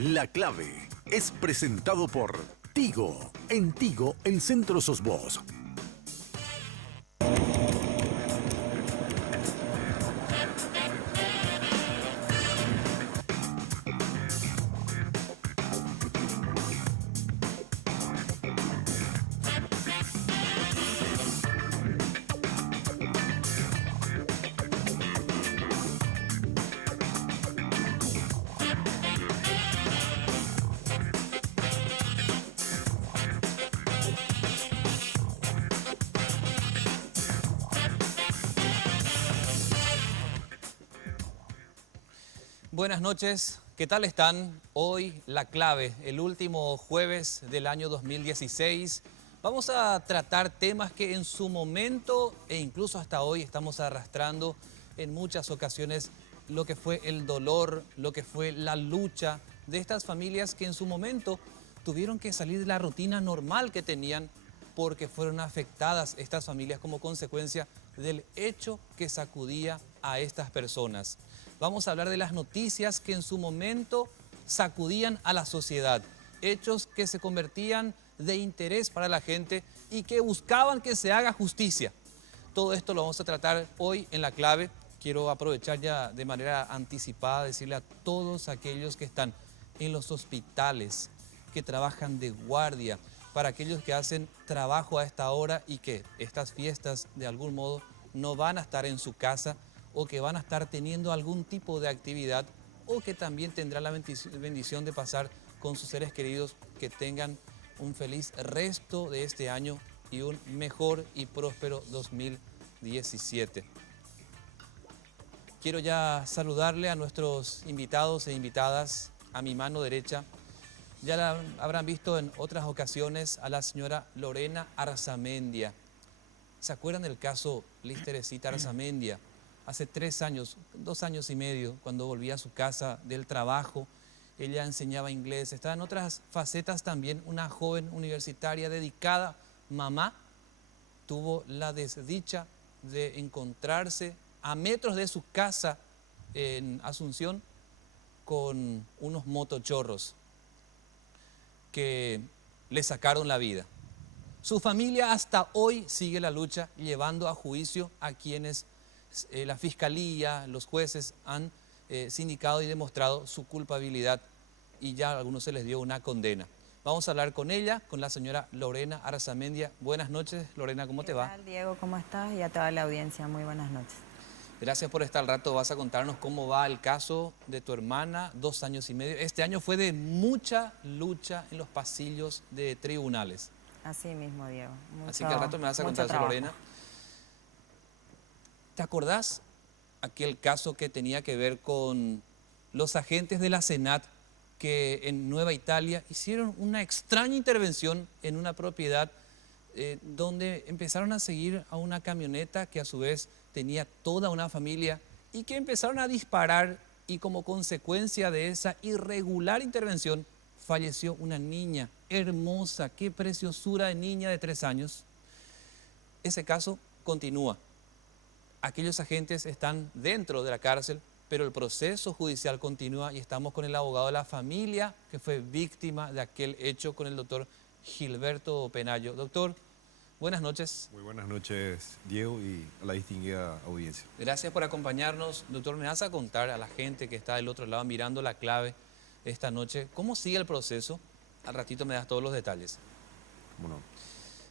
La Clave es presentado por Tigo. En Tigo, el centro sos vos. Buenas noches, ¿qué tal están? Hoy La Clave, el último jueves del año 2016. Vamos a tratar temas que en su momento e incluso hasta hoy estamos arrastrando en muchas ocasiones, lo que fue el dolor, lo que fue la lucha de estas familias que en su momento tuvieron que salir de la rutina normal que tenían porque fueron afectadas estas familias como consecuencia del hecho que sacudía a estas personas. Vamos a hablar de las noticias que en su momento sacudían a la sociedad, hechos que se convertían de interés para la gente y que buscaban que se haga justicia. Todo esto lo vamos a tratar hoy en La Clave. Quiero aprovechar ya de manera anticipada, decirle a todos aquellos que están en los hospitales, que trabajan de guardia, para aquellos que hacen trabajo a esta hora y que estas fiestas de algún modo no van a estar en su casa o que van a estar teniendo algún tipo de actividad o que también tendrán la bendición de pasar con sus seres queridos, que tengan un feliz resto de este año y un mejor y próspero 2017. Quiero ya saludarle a nuestros invitados e invitadas. A mi mano derecha ya la habrán visto en otras ocasiones a la señora Lorena Arzamendia. ¿Se acuerdan del caso Liz Teresita Arzamendia? Hace 3 años, 2 años y medio, cuando volvía a su casa del trabajo, ella enseñaba inglés, estaba en otras facetas también, una joven universitaria dedicada, mamá, tuvo la desdicha de encontrarse a metros de su casa en Asunción con unos motochorros que le sacaron la vida. Su familia hasta hoy sigue la lucha, llevando a juicio a quienes la fiscalía, los jueces han sindicado y demostrado su culpabilidad, y ya a algunos se les dio una condena. Vamos a hablar con ella, con la señora Lorena Arzamendia. Buenas noches, Lorena, ¿cómo te va? ¿Qué tal, Diego? ¿Cómo estás? Y a toda la audiencia, muy buenas noches. Gracias por estar al rato. Vas a contarnos cómo va el caso de tu hermana, 2 años y medio. Este año fue de mucha lucha en los pasillos de tribunales. Así mismo, Diego. Así que al rato me vas a contar eso, Lorena. ¿Te acordás aquel caso que tenía que ver con los agentes de la Senat que en Nueva Italia hicieron una extraña intervención en una propiedad donde empezaron a seguir a una camioneta que a su vez tenía toda una familia y que empezaron a disparar, y como consecuencia de esa irregular intervención falleció una niña hermosa? Qué preciosura de niña de 3 años. Ese caso continúa. Aquellos agentes están dentro de la cárcel, pero el proceso judicial continúa y estamos con el abogado de la familia que fue víctima de aquel hecho, con el doctor Gilberto Penayo. Doctor, buenas noches. Muy buenas noches, Diego, y a la distinguida audiencia. Gracias por acompañarnos. Doctor, ¿me vas a contar a la gente que está del otro lado mirando La Clave esta noche cómo sigue el proceso? Al ratito me das todos los detalles.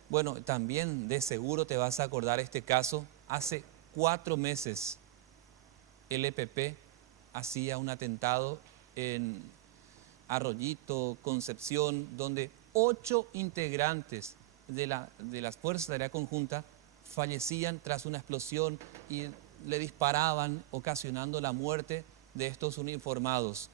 Bueno, también de seguro te vas a acordar este caso. Hace 4 meses el EPP hacía un atentado en Arroyito, Concepción, donde 8 integrantes de las Fuerzas de Tarea Conjunta fallecían tras una explosión y le disparaban, ocasionando la muerte de estos uniformados.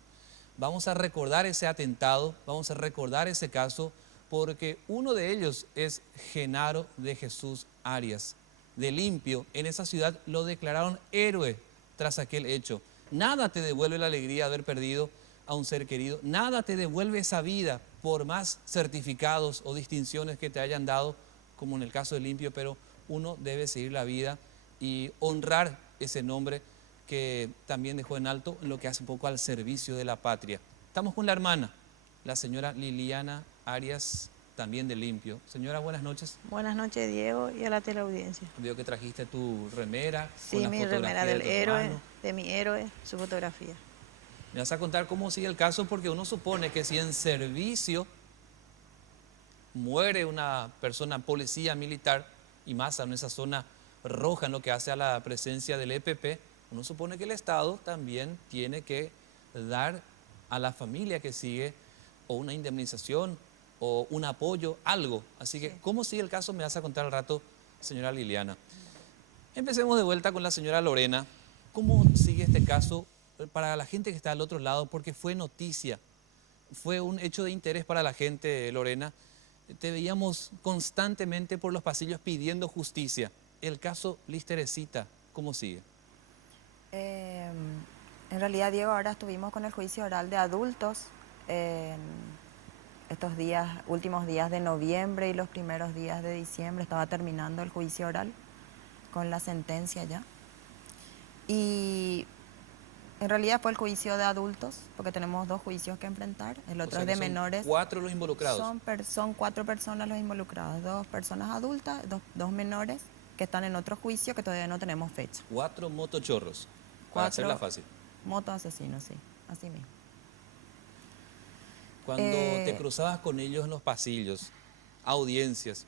Vamos a recordar ese atentado, vamos a recordar ese caso, porque uno de ellos es Genaro de Jesús Arias, de Limpio. En esa ciudad lo declararon héroe tras aquel hecho. Nada te devuelve la alegría de haber perdido a un ser querido, nada te devuelve esa vida por más certificados o distinciones que te hayan dado, como en el caso de Limpio, pero uno debe seguir la vida y honrar ese nombre que también dejó en alto, lo que hace un poco al servicio de la patria. Estamos con la hermana, la señora Liliana Arias, también de Limpio. Señora, buenas noches. Buenas noches, Diego, y a la teleaudiencia. Veo que trajiste tu remera con Sí, la mi fotografía remera de del tu héroe, hermano. de mi héroe, su fotografía. Me vas a contar cómo sigue el caso, porque uno supone que si en servicio muere una persona, policía, militar, y más en esa zona roja en lo que hace a la presencia del EPP, uno supone que el Estado también tiene que dar a la familia que sigue o una indemnización o un apoyo, algo. Así que, Sí. ¿cómo sigue el caso? Me vas a contar al rato, señora Liliana. Empecemos de vuelta con la señora Lorena. ¿Cómo sigue este caso para la gente que está al otro lado? Porque fue noticia, fue un hecho de interés para la gente, Lorena. Te veíamos constantemente por los pasillos pidiendo justicia. El caso Liz Teresita, ¿cómo sigue? En realidad, Diego, ahora estuvimos con el juicio oral de adultos en estos días, últimos días de noviembre y los primeros días de diciembre. Estaba terminando el juicio oral con la sentencia ya. Y en realidad fue el juicio de adultos, porque tenemos 2 juicios que enfrentar. El O otro sea es que de son menores. 4 los involucrados. Son 4 personas los involucrados, 2 personas adultas, 2 menores que están en otro juicio que todavía no tenemos fecha. 4 motochorros, para hacerla fácil. Motos asesinos, sí, así mismo. Cuando te cruzabas con ellos en los pasillos, audiencias,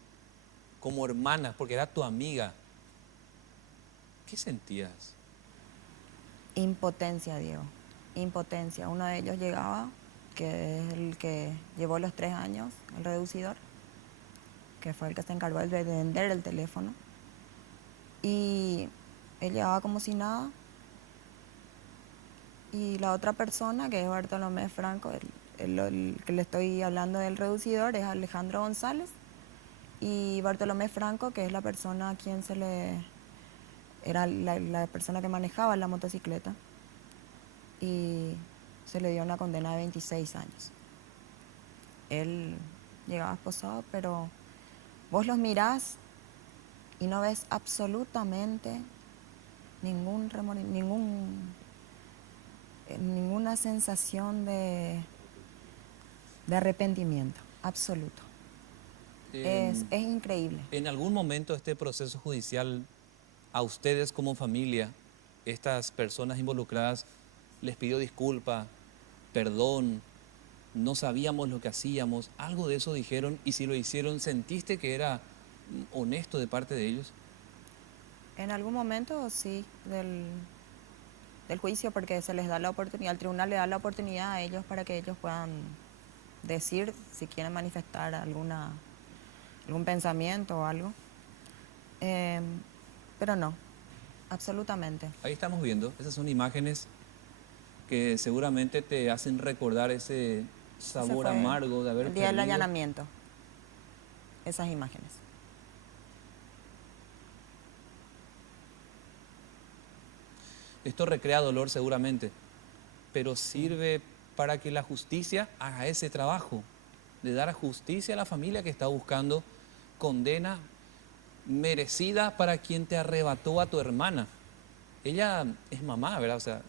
como hermanas, porque era tu amiga, ¿qué sentías? Impotencia, Diego, impotencia. Uno de ellos llegaba, que es el que llevó los 3 años, el reducidor, que fue el que se encargó de vender el teléfono. Y él llegaba como si nada. Y la otra persona, que es Bartolomé Franco, el que le estoy hablando del reducidor, es Alejandro González. Y Bartolomé Franco, que es la persona a quien se le... era la persona que manejaba la motocicleta. Y se le dio una condena de 26 años. Él llegaba esposado, pero vos los mirás y no ves absolutamente ninguna sensación de arrepentimiento, absoluto. Es increíble. ¿En algún momento de este proceso judicial, a ustedes como familia, estas personas involucradas, les pidió disculpa, perdón, no sabíamos lo que hacíamos, algo de eso dijeron? Y si lo hicieron, ¿sentiste que era honesto de parte de ellos? En algún momento sí, del juicio, porque se les da la oportunidad, el tribunal le da la oportunidad a ellos para que ellos puedan decir si quieren manifestar algún pensamiento o algo. Pero no, absolutamente. Ahí estamos viendo, esas son imágenes que seguramente te hacen recordar ese sabor Ese fue amargo de haber el día del perdido. allanamiento, esas imágenes. Esto recrea dolor seguramente, pero sirve para que la justicia haga ese trabajo, de dar justicia a la familia que está buscando condena merecida para quien te arrebató a tu hermana. Ella es mamá, ¿verdad? O sea,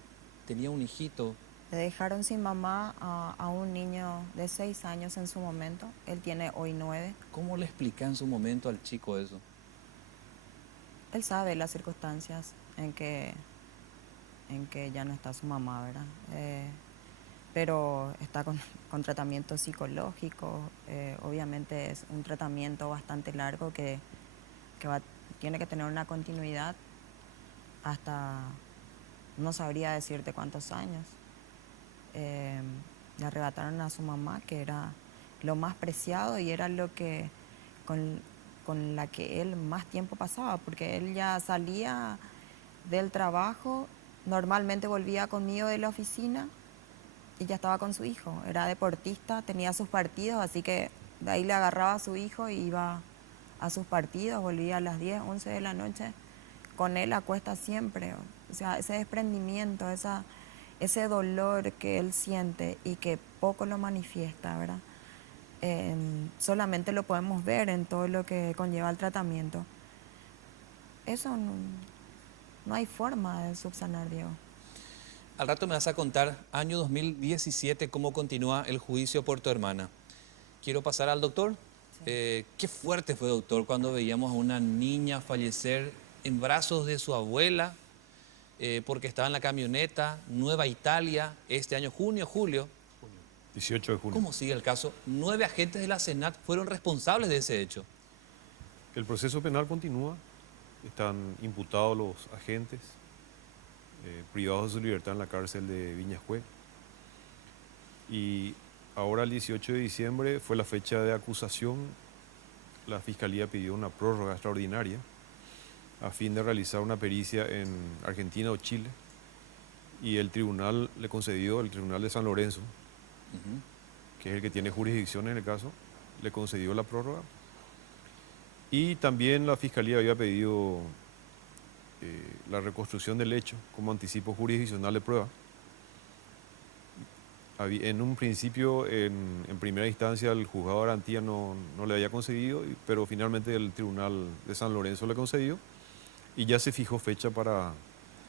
tenía un hijito. Le dejaron sin mamá a un niño de 6 años en su momento. Él tiene hoy 9. ¿Cómo le explica en su momento al chico eso? Él sabe las circunstancias en que ya no está su mamá, ¿verdad? Pero está con tratamiento psicológico. Obviamente es un tratamiento bastante largo que tiene que tener una continuidad hasta, no sabría decirte cuántos años. Le arrebataron a su mamá, que era lo más preciado y era lo que con la que él más tiempo pasaba, porque él ya salía del trabajo, normalmente volvía conmigo de la oficina y ya estaba con su hijo. Era deportista, tenía sus partidos, así que de ahí le agarraba a su hijo y iba a sus partidos, volvía a las 10, 11 de la noche con él a cuesta siempre. O sea, ese desprendimiento, ese dolor que él siente y que poco lo manifiesta, ¿verdad? Solamente lo podemos ver en todo lo que conlleva el tratamiento. Eso no hay forma de subsanar, Diego. Al rato me vas a contar, año 2017, cómo continúa el juicio por tu hermana. Quiero pasar al doctor. Qué fuerte fue, doctor, cuando veíamos a una niña fallecer en brazos de su abuela, porque estaba en la camioneta, Nueva Italia, este año, junio, julio. 18 de junio. ¿Cómo sigue el caso? 9 agentes de la Senat fueron responsables de ese hecho. El proceso penal continúa. Están imputados los agentes privados de su libertad en la cárcel de Viñascue. Y ahora el 18 de diciembre fue la fecha de acusación. La Fiscalía pidió una prórroga extraordinaria a fin de realizar una pericia en Argentina o Chile. Y el tribunal le concedió, el Tribunal de San Lorenzo, que es el que tiene jurisdicción en el caso, le concedió la prórroga. Y también la Fiscalía había pedido la reconstrucción del hecho como anticipo jurisdiccional de prueba. En un principio, en primera instancia, el juzgado de garantía no le había concedido, pero finalmente el Tribunal de San Lorenzo le concedió y ya se fijó fecha para...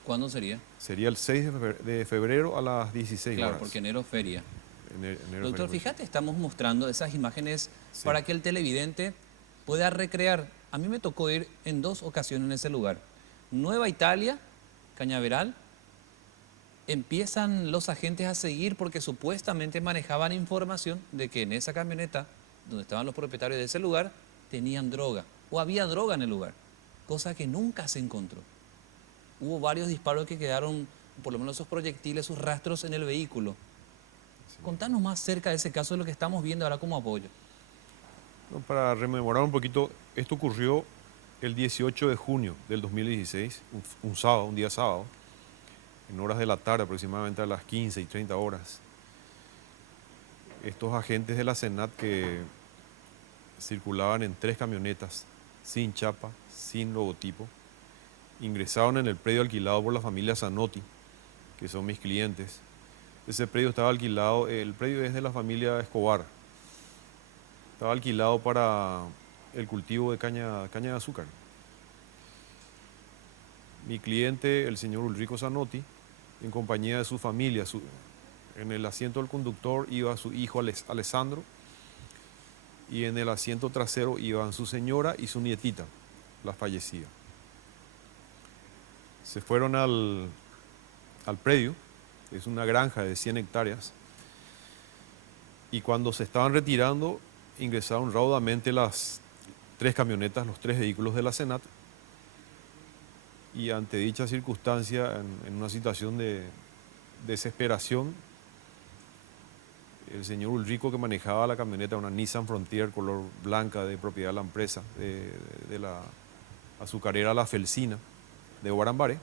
¿Cuándo sería? Sería el 6 de febrero a las 16 Claro, horas. porque enero feria. Enero, Doctor, febrero. fíjate, estamos mostrando esas imágenes Sí. para que el televidente pueda recrear. A mí me tocó ir en 2 ocasiones en ese lugar. Nueva Italia, Cañaveral, empiezan los agentes a seguir porque supuestamente manejaban información de que en esa camioneta, donde estaban los propietarios de ese lugar, tenían droga o había droga en el lugar, cosa que nunca se encontró. Hubo varios disparos que quedaron, por lo menos esos proyectiles, sus rastros en el vehículo. Contanos más cerca de ese caso de lo que estamos viendo ahora como apoyo. No, para rememorar un poquito, esto ocurrió el 18 de junio del 2016, un sábado, un día sábado, en horas de la tarde, aproximadamente a las 15:30 horas. Estos agentes de la Senat que circulaban en 3 camionetas, sin chapa, sin logotipo, ingresaron en el predio alquilado por la familia Zanotti, que son mis clientes. Ese predio estaba alquilado, el predio es de la familia Escobar. Estaba alquilado para el cultivo de caña de azúcar. Mi cliente, el señor Ulrico Zanotti, en compañía de su familia, en el asiento del conductor iba su hijo Alessandro y en el asiento trasero iban su señora y su nietita, la fallecida. Se fueron al predio, es una granja de 100 hectáreas, y cuando se estaban retirando ingresaron raudamente las 3 camionetas, los 3 vehículos de la Senat, y ante dicha circunstancia, en una situación de desesperación, el señor Ulrico, que manejaba la camioneta, una Nissan Frontier color blanca de propiedad de la empresa, de la azucarera La Felsina, de Guarambaré,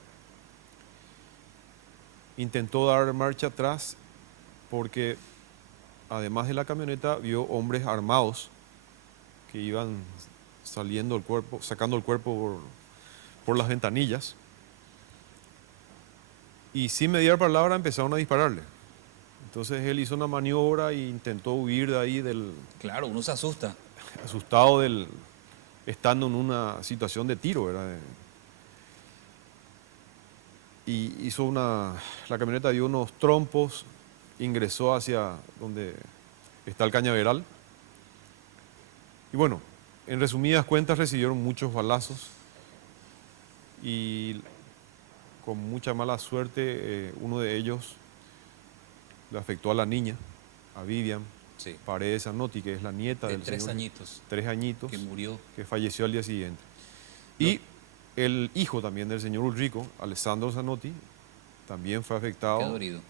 intentó dar marcha atrás porque además de la camioneta vio hombres armados que iban sacando el cuerpo por las ventanillas, y sin mediar palabra empezaron a dispararle. Entonces él hizo una maniobra e intentó huir de ahí, Claro, uno se asusta. asustado estando en una situación de tiro, ¿verdad? Y la camioneta dio unos trompos, ingresó hacia donde está el cañaveral. Y bueno, en resumidas cuentas recibieron muchos balazos y con mucha mala suerte uno de ellos le afectó a la niña, a Vivian Sí. Paredes Zanotti, que es la nieta De del 3 señor, añitos, 3 añitos, que murió. que falleció al día siguiente. Y el hijo también del señor Ulrico, Alessandro Zanotti, también fue afectado. Quedó herido.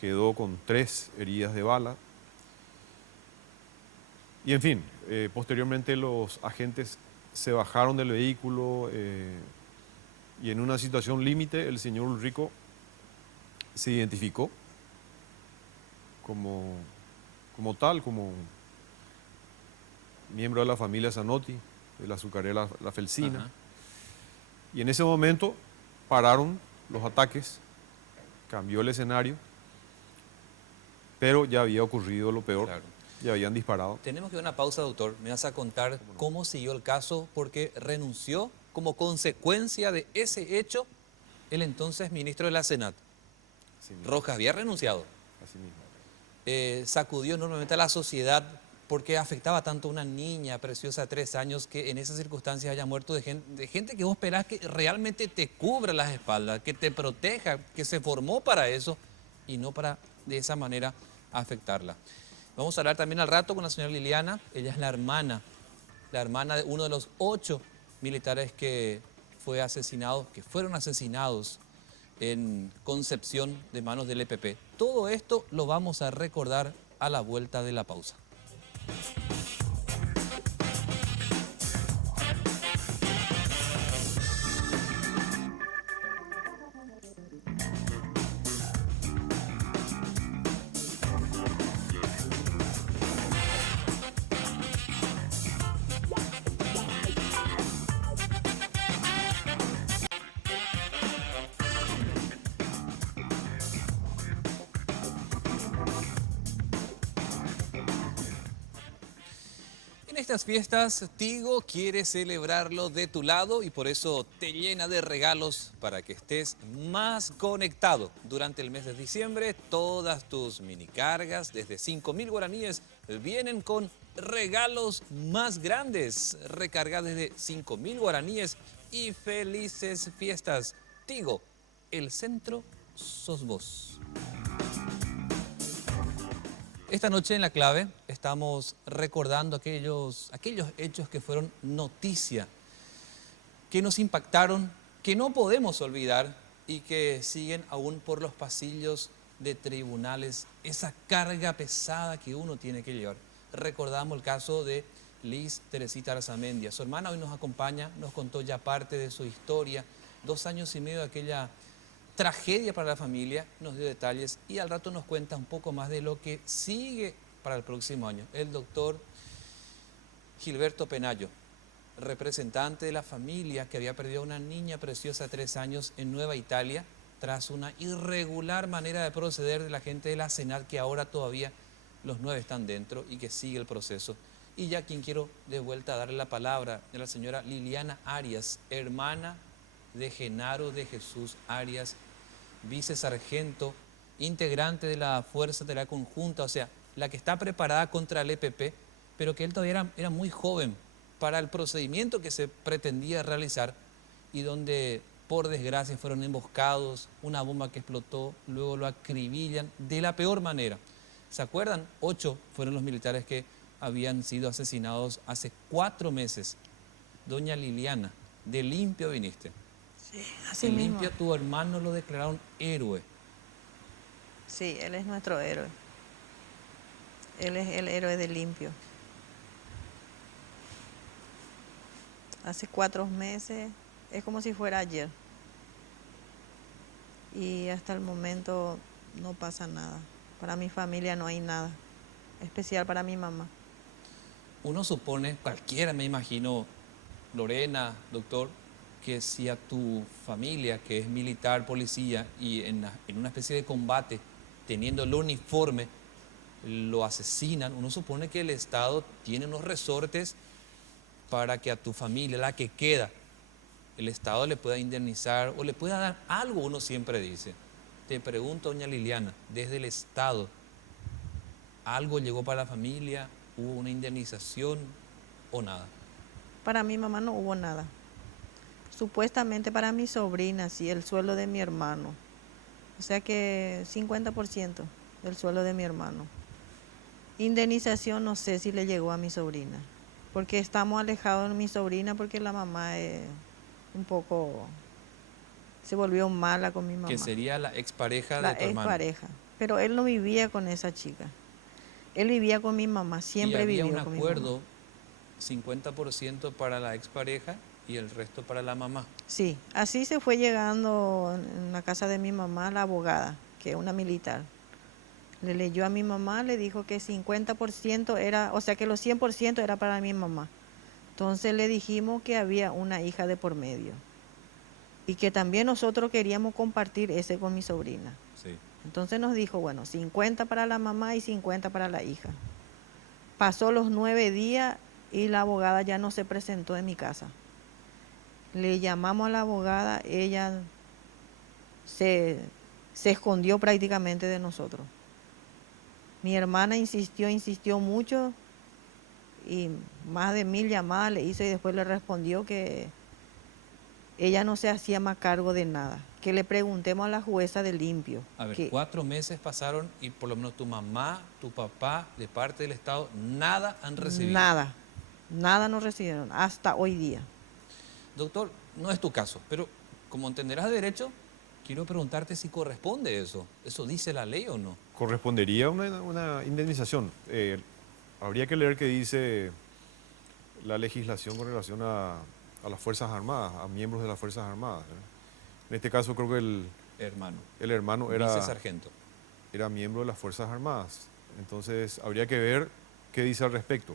Quedó con 3 heridas de bala. Y en fin, posteriormente los agentes se bajaron del vehículo y en una situación límite el señor Ulrico se identificó como miembro de la familia Zanotti, de la azucarera La Felsina. Ajá. Y en ese momento pararon los ataques, cambió el escenario, pero ya había ocurrido lo peor, Claro. ya habían disparado. Tenemos que ir a una pausa, doctor. Me vas a contar cómo siguió el caso, porque renunció como consecuencia de ese hecho el entonces ministro de la Senat. Así mismo. Rojas había renunciado. Así mismo. Sacudió enormemente a la sociedad porque afectaba tanto a una niña preciosa de 3 años que en esas circunstancias haya muerto de gente que vos esperás que realmente te cubra las espaldas, que te proteja, que se formó para eso y no para de esa manera afectarla. Vamos a hablar también al rato con la señora Liliana. Ella es la hermana de uno de los 8 militares que fueron asesinados en Concepción de manos del EPP. Todo esto lo vamos a recordar a la vuelta de la pausa. En estas fiestas, Tigo quiere celebrarlo de tu lado y por eso te llena de regalos para que estés más conectado. Durante el mes de diciembre, todas tus mini cargas, desde 5.000 guaraníes, vienen con regalos más grandes. Recarga desde 5.000 guaraníes y felices fiestas. Tigo, el centro sos vos. Esta noche en La Clave estamos recordando aquellos hechos que fueron noticia, que nos impactaron, que no podemos olvidar y que siguen aún por los pasillos de tribunales, esa carga pesada que uno tiene que llevar. Recordamos el caso de Liz Teresita Arzamendia. Su hermana hoy nos acompaña, nos contó ya parte de su historia, 2 años y medio de aquella tragedia para la familia, nos dio detalles y al rato nos cuenta un poco más de lo que sigue para el próximo año. El doctor Gilberto Penayo, representante de la familia que había perdido a una niña preciosa de 3 años en Nueva Italia, tras una irregular manera de proceder de la gente de la Senat, que ahora todavía los 9 están dentro y que sigue el proceso. Y ya quien quiero de vuelta darle la palabra de la señora Liliana Arias, hermana de Genaro de Jesús Arias, vicesargento, integrante de la Fuerza de la Conjunta, o sea, la que está preparada contra el EPP, pero que él todavía era muy joven para el procedimiento que se pretendía realizar y donde, por desgracia, fueron emboscados, una bomba que explotó, luego lo acribillan de la peor manera. ¿Se acuerdan? 8 fueron los militares que habían sido asesinados hace 4 meses. Doña Liliana, de limpio viniste. Sí, así En mismo. limpio tu hermano lo declararon héroe. Sí, él es nuestro héroe. Él es el héroe de Limpio. Hace 4 meses, es como si fuera ayer. Y hasta el momento no pasa nada. Para mi familia no hay nada. Especial para mi mamá. Uno supone, cualquiera me imagino, Lorena, doctor, que si a tu familia, que es militar, policía, y en una especie de combate, teniendo el uniforme, lo asesinan, uno supone que el Estado tiene unos resortes para que a tu familia, la que queda, el Estado le pueda indemnizar o le pueda dar algo, uno siempre dice. Te pregunto, doña Liliana, desde el Estado, ¿algo llegó para la familia? ¿Hubo una indemnización o nada? Para mi mamá no hubo nada. Supuestamente para mi sobrina, sí, el sueldo de mi hermano. O sea que 50% del sueldo de mi hermano. Indemnización no sé si le llegó a mi sobrina. Porque estamos alejados de mi sobrina porque la mamá es un poco... se volvió mala con mi mamá. Que sería la expareja La de tu hermano. expareja. Pero él no vivía con esa chica. Él vivía con mi mamá, siempre y había vivió un con mi mamá. acuerdo, 50% para la expareja y el resto para la mamá. Sí, así se fue llegando en la casa de mi mamá la abogada, que es una militar. Le leyó a mi mamá, le dijo que 50% era, o sea que los 100% era para mi mamá. Entonces le dijimos que había una hija de por medio y que también nosotros queríamos compartir ese con mi sobrina. Sí. Entonces nos dijo, bueno, 50 para la mamá y 50 para la hija. Pasó los 9 días y la abogada ya no se presentó en mi casa. Le llamamos a la abogada, ella se se escondió prácticamente de nosotros. Mi hermana insistió mucho y más de 1000 llamadas le hizo y después le respondió que ella no se hacía más cargo de nada, que le preguntemos a la jueza de limpio. A ver, que 4 meses pasaron y por lo menos tu mamá, tu papá, de parte del Estado, nada han recibido. Nada nos recibieron hasta hoy día. Doctor, no es tu caso, pero como entenderás de derecho, quiero preguntarte si corresponde eso. ¿Eso dice la ley o no? Correspondería una indemnización. Habría que leer qué dice la legislación con relación a las Fuerzas Armadas, a miembros de las Fuerzas Armadas, ¿verdad? En este caso creo que Hermano. el hermano Vicesargento. era miembro de las Fuerzas Armadas. Entonces habría que ver qué dice al respecto.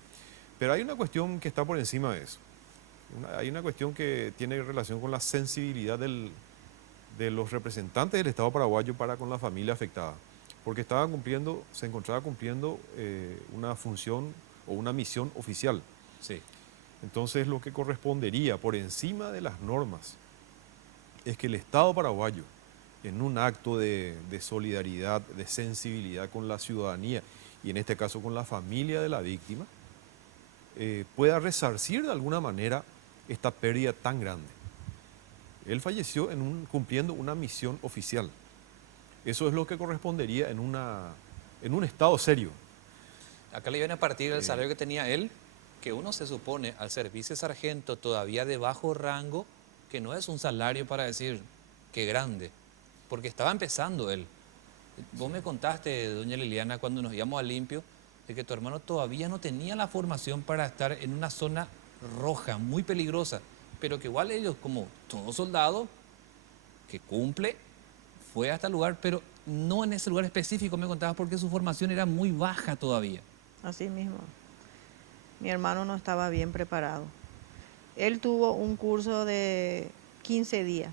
Pero hay una cuestión que está por encima de eso. Hay una cuestión que tiene relación con la sensibilidad de los representantes del Estado paraguayo para con la familia afectada. Porque se encontraba cumpliendo una función o una misión oficial. Sí. Entonces lo que correspondería por encima de las normas es que el Estado paraguayo, en un acto de solidaridad, de sensibilidad con la ciudadanía y en este caso con la familia de la víctima, pueda resarcir de alguna manera esta pérdida tan grande. Él falleció cumpliendo una misión oficial. Eso es lo que correspondería en un Estado serio. Acá le viene a partir del salario que tenía él, que uno se supone, al ser vicesargento todavía de bajo rango, que no es un salario para decir qué grande, porque estaba empezando él. Vos me contaste, doña Liliana, cuando nos íbamos a limpio, de que tu hermano todavía no tenía la formación para estar en una zona roja, muy peligrosa, pero que igual ellos, como todo soldado que cumple, fue hasta el lugar, pero no en ese lugar específico, me contabas, porque su formación era muy baja todavía. Así mismo. Mi hermano no estaba bien preparado. Él tuvo un curso de 15 días.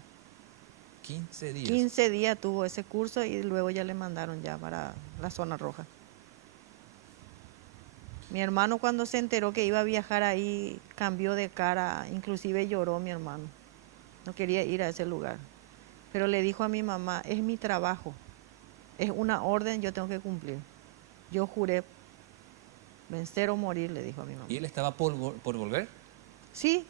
15 días. 15 días tuvo ese curso y luego ya le mandaron ya para la zona roja. Mi hermano cuando se enteró que iba a viajar ahí cambió de cara, inclusive lloró mi hermano. No quería ir a ese lugar. Pero le dijo a mi mamá, es mi trabajo, es una orden, yo tengo que cumplir. Yo juré vencer o morir, le dijo a mi mamá. ¿Y él estaba por volver? Sí,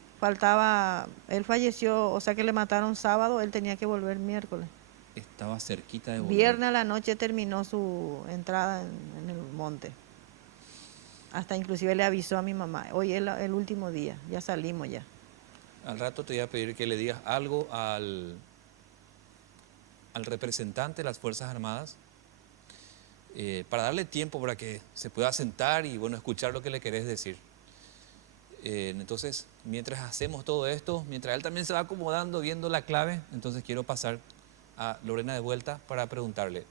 él falleció, o sea que le mataron sábado, él tenía que volver miércoles. Estaba cerquita de volver. Viernes a la noche terminó su entrada en el monte. Hasta inclusive le avisó a mi mamá, hoy es el último día, ya salimos ya. Al rato te voy a pedir que le digas algo al representante de las Fuerzas Armadas para darle tiempo para que se pueda sentar y bueno, escuchar lo que le querés decir. Entonces, mientras hacemos todo esto, mientras él también se va acomodando, viendo la clave, entonces quiero pasar a Lorena de vuelta para preguntarle,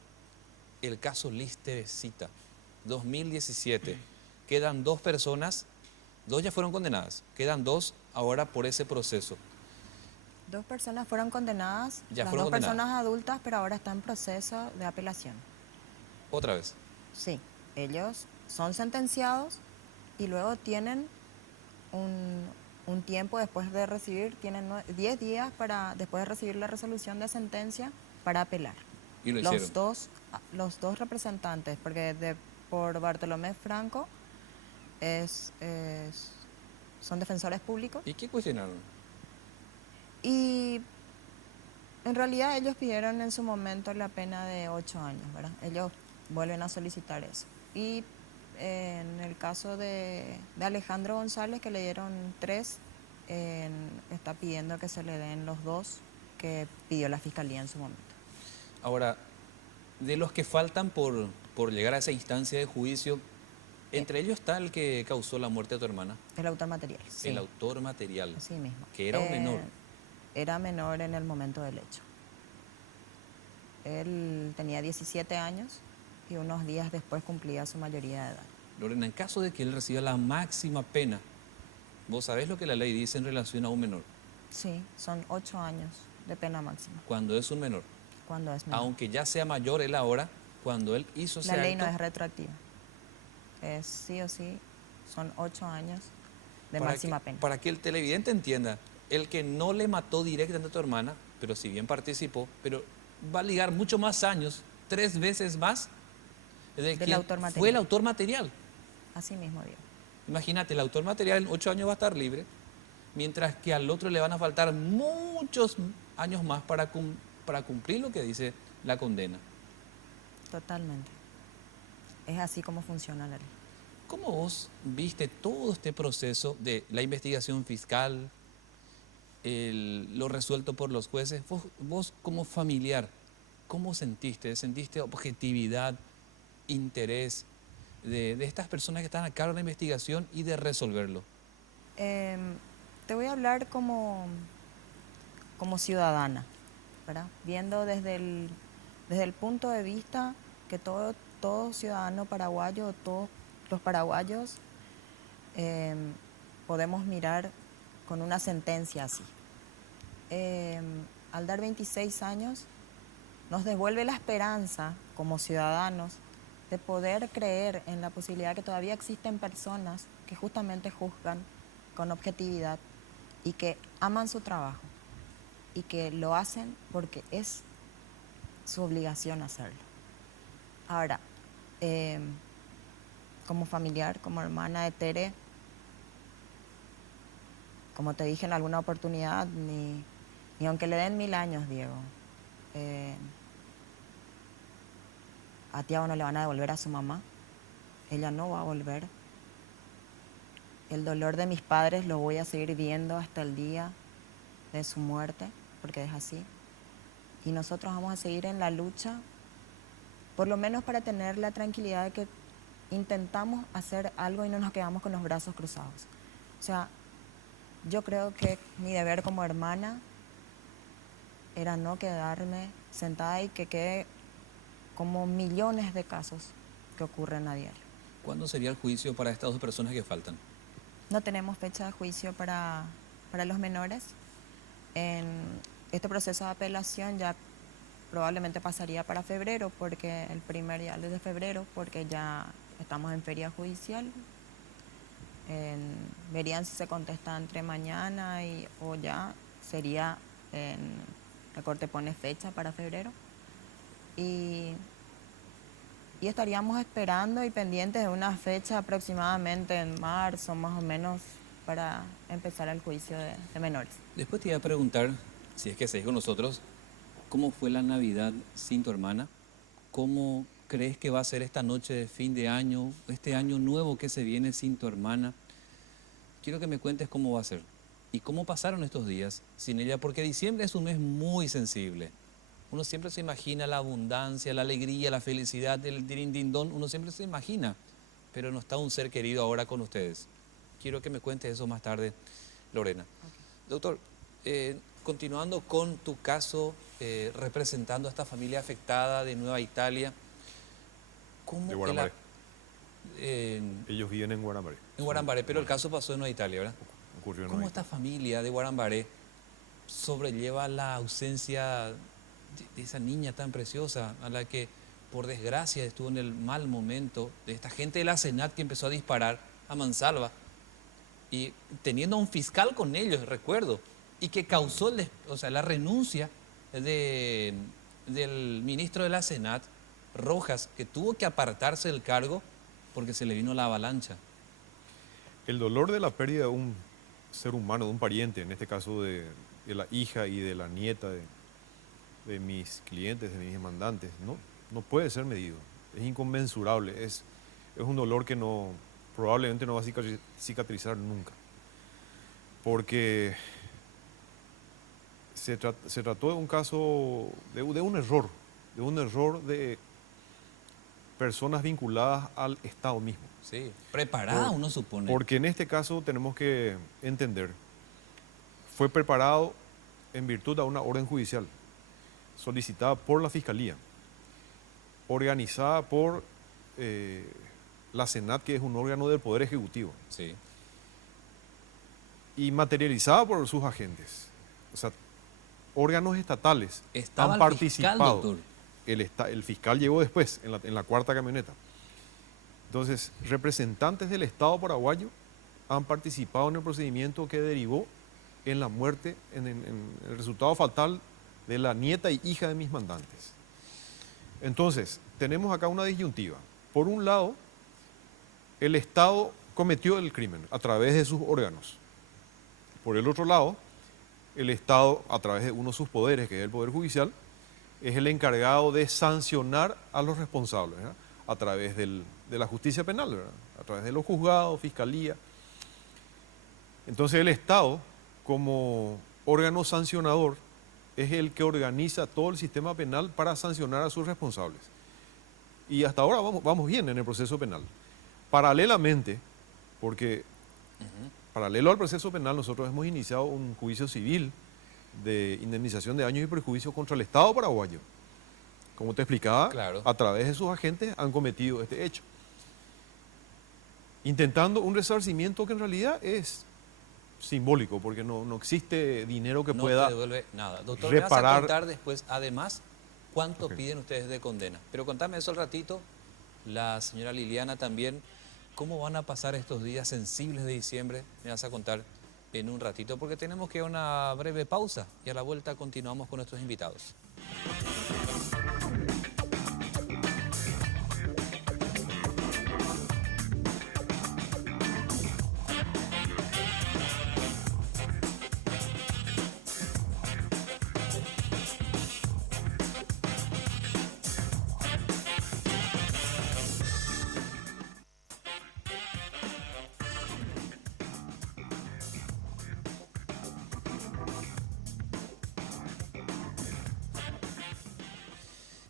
el caso Listercita, 2017, quedan 2 personas, 2 ya fueron condenadas, quedan 2 ahora por ese proceso. 2 personas fueron condenadas, Ya las fueron 2 condenadas. personas adultas, pero ahora está en proceso de apelación. Otra vez. Sí, ellos son sentenciados y luego tienen un tiempo después de recibir, tienen 10 días después de recibir la resolución de sentencia para apelar. Y lo Los hicieron. dos representantes, porque por Bartolomé Franco son defensores públicos. ¿Y qué cuestionaron? Y en realidad ellos pidieron en su momento la pena de 8 años, ¿verdad? Ellos vuelven a solicitar eso. Y en el caso de Alejandro González, que le dieron 3, está pidiendo que se le den los 2 que pidió la Fiscalía en su momento. Ahora, de los que faltan por llegar a esa instancia de juicio, entre ellos está el que causó la muerte de tu hermana, El autor material, sí. el autor material, Así mismo. que era un menor. Era menor en el momento del hecho. Él tenía 17 años y unos días después cumplía su mayoría de edad. Lorena, en caso de que él reciba la máxima pena, ¿vos sabés lo que la ley dice en relación a un menor? Sí, son 8 años de pena máxima Cuando es un menor, cuando es menor. aunque ya sea mayor él ahora, cuando él hizo ese La ley acto, no es retroactiva. Es sí o sí, son 8 años de para máxima que, pena. para que el televidente entienda, el que no le mató directamente a tu hermana, pero si bien participó, pero va a ligar mucho más años, 3 veces más, de Del quien autor material. fue el autor material. Así mismo digo. Imagínate, el autor material en 8 años va a estar libre, mientras que al otro le van a faltar muchos años más para cumplir lo que dice la condena. Totalmente. Es así como funciona la ley. ¿Cómo vos viste todo este proceso de la investigación fiscal, lo resuelto por los jueces? Vos como familiar, ¿cómo sentiste? ¿Sentiste objetividad, interés de estas personas que están a cargo de la investigación y de resolverlo? Te voy a hablar como ciudadana, ¿verdad? Viendo desde el punto de vista que todo ciudadano paraguayo, todos los paraguayos, podemos mirar con una sentencia así. Al dar 26 años, nos devuelve la esperanza como ciudadanos de poder creer en la posibilidad que todavía existen personas que justamente juzgan con objetividad y que aman su trabajo y que lo hacen porque es su obligación hacerlo. Ahora, como familiar, como hermana de Tere, como te dije en alguna oportunidad, ni aunque le den 1000 años, Diego, a Tiago no le van a devolver a su mamá, ella no va a volver. El dolor de mis padres lo voy a seguir viendo hasta el día de su muerte, porque es así. Y nosotros vamos a seguir en la lucha, por lo menos para tener la tranquilidad de que intentamos hacer algo y no nos quedamos con los brazos cruzados. O sea, yo creo que mi deber como hermana era no quedarme sentada y que quede como millones de casos que ocurren a diario. ¿Cuándo sería el juicio para estas 2 personas que faltan? No tenemos fecha de juicio para los menores. En este proceso de apelación ya probablemente pasaría para febrero, porque el primer día de febrero, porque ya estamos en feria judicial. Verían si se contesta entre mañana o ya sería, la Corte pone fecha para febrero. Y estaríamos esperando y pendientes de una fecha aproximadamente en marzo, más o menos, para empezar el juicio de menores. Después te iba a preguntar, si es que seguís con nosotros, ¿cómo fue la Navidad sin tu hermana? ¿Cómo crees que va a ser esta noche de fin de año, este año nuevo que se viene sin tu hermana? Quiero que me cuentes cómo va a ser y cómo pasaron estos días sin ella, porque diciembre es un mes muy sensible. Uno siempre se imagina la abundancia, la alegría, la felicidad, el dirindindón, uno siempre se imagina, pero no está un ser querido ahora con ustedes. Quiero que me cuentes eso más tarde, Lorena. Okay. Doctor, continuando con tu caso, representando a esta familia afectada de Nueva Italia, ¿cómo de Guarambaré. Ellos viven en Guarambaré. En Guarambaré, pero el caso pasó en Nueva Italia, ¿verdad? Ocurrió en ¿Cómo Nueva esta familia de Guarambaré sobrelleva la ausencia de esa niña tan preciosa a la que, por desgracia, estuvo en el mal momento, de esta gente de la Senat que empezó a disparar a mansalva y teniendo a un fiscal con ellos, recuerdo, y que causó la renuncia del ministro de la Senat, Rojas, que tuvo que apartarse del cargo porque se le vino la avalancha? El dolor de la pérdida de un ser humano, de un pariente, en este caso de la hija y de la nieta de mis clientes, de mis demandantes, no puede ser medido. Es inconmensurable, es un dolor que probablemente no va a cicatrizar nunca. Porque se trató de un caso, de un error de personas vinculadas al Estado mismo. Sí, preparada uno supone. Porque en este caso tenemos que entender, fue preparado en virtud de una orden judicial solicitada por la Fiscalía, organizada por la Senat, que es un órgano del Poder Ejecutivo, sí, y materializada por sus agentes. O sea, órganos estatales estaba han el participado. Fiscal, doctor. El fiscal llegó después, en la cuarta camioneta. Entonces, representantes del Estado paraguayo han participado en el procedimiento que derivó en la muerte, en el resultado fatal de la nieta y hija de mis mandantes. Entonces, tenemos acá una disyuntiva. Por un lado, el Estado cometió el crimen a través de sus órganos. Por el otro lado, el Estado, a través de uno de sus poderes, que es el Poder Judicial, es el encargado de sancionar a los responsables, ¿verdad? A través de la justicia penal, ¿verdad? A través de los juzgados, fiscalía. Entonces el Estado, como órgano sancionador, es el que organiza todo el sistema penal para sancionar a sus responsables. Y hasta ahora vamos bien en el proceso penal. Paralelamente, porque paralelo al proceso penal, nosotros hemos iniciado un juicio civil de indemnización de daños y perjuicios contra el Estado paraguayo. Como te explicaba, Claro. a través de sus agentes han cometido este hecho. Intentando un resarcimiento que en realidad es simbólico, porque no existe dinero que No pueda te devuelve nada. Doctor, me vas a reparar. contar después, además, cuánto Ok. piden ustedes de condena. Pero contame eso al ratito, la señora Liliana también, cómo van a pasar estos días sensibles de diciembre, me vas a contar en un ratito, porque tenemos que ir a una breve pausa y a la vuelta continuamos con nuestros invitados.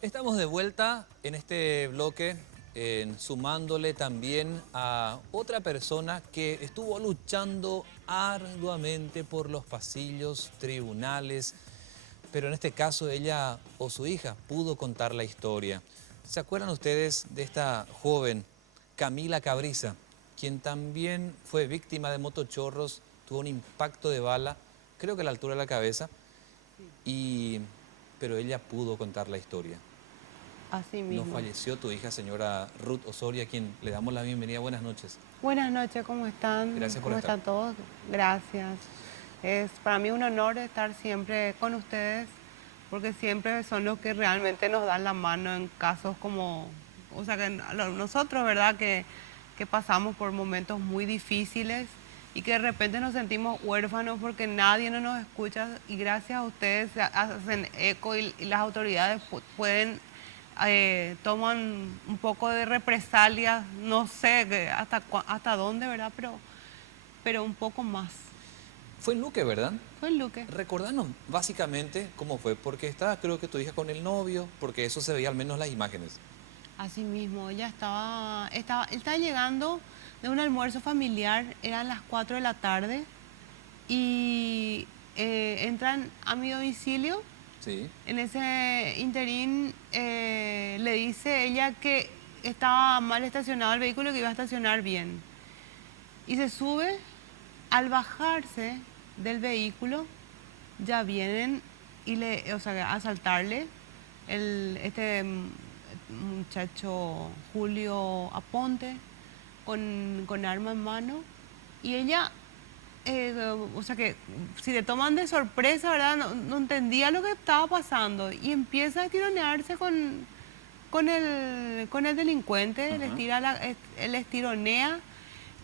Estamos de vuelta en este bloque, sumándole también a otra persona que estuvo luchando arduamente por los pasillos, tribunales, pero en este caso ella o su hija pudo contar la historia. ¿Se acuerdan ustedes de esta joven, Camila Cabriza, quien también fue víctima de motochorros, tuvo un impacto de bala, creo que a la altura de la cabeza, pero ella pudo contar la historia? Así Nos mismo. falleció tu hija, señora Ruth Osoria, a quien le damos la bienvenida. Buenas noches. Buenas noches, ¿cómo están? Gracias por ¿Cómo estar. están todos? Gracias. Es para mí un honor estar siempre con ustedes, porque siempre son los que realmente nos dan la mano en casos como, o sea, que nosotros, ¿verdad? Que pasamos por momentos muy difíciles y que de repente nos sentimos huérfanos porque nadie no nos escucha, y gracias a ustedes se hacen eco y las autoridades pueden... toman un poco de represalia, no sé hasta dónde, ¿verdad? Pero un poco más. Fue en Luque, ¿verdad? Fue en Luque. Recordanos básicamente cómo fue, porque estaba creo que tu hija con el novio, porque eso se veía al menos en las imágenes. Así mismo, ella él estaba llegando de un almuerzo familiar, eran las 4 de la tarde, y entran a mi domicilio. Sí. En ese interín le dice ella que estaba mal estacionado el vehículo, que iba a estacionar bien. Y se sube. Al bajarse del vehículo, ya vienen a asaltarle este muchacho Julio Aponte con arma en mano. Y ella... o sea que si le toman de sorpresa, ¿verdad? No entendía lo que estaba pasando y empieza a tironearse con el delincuente, les tironea,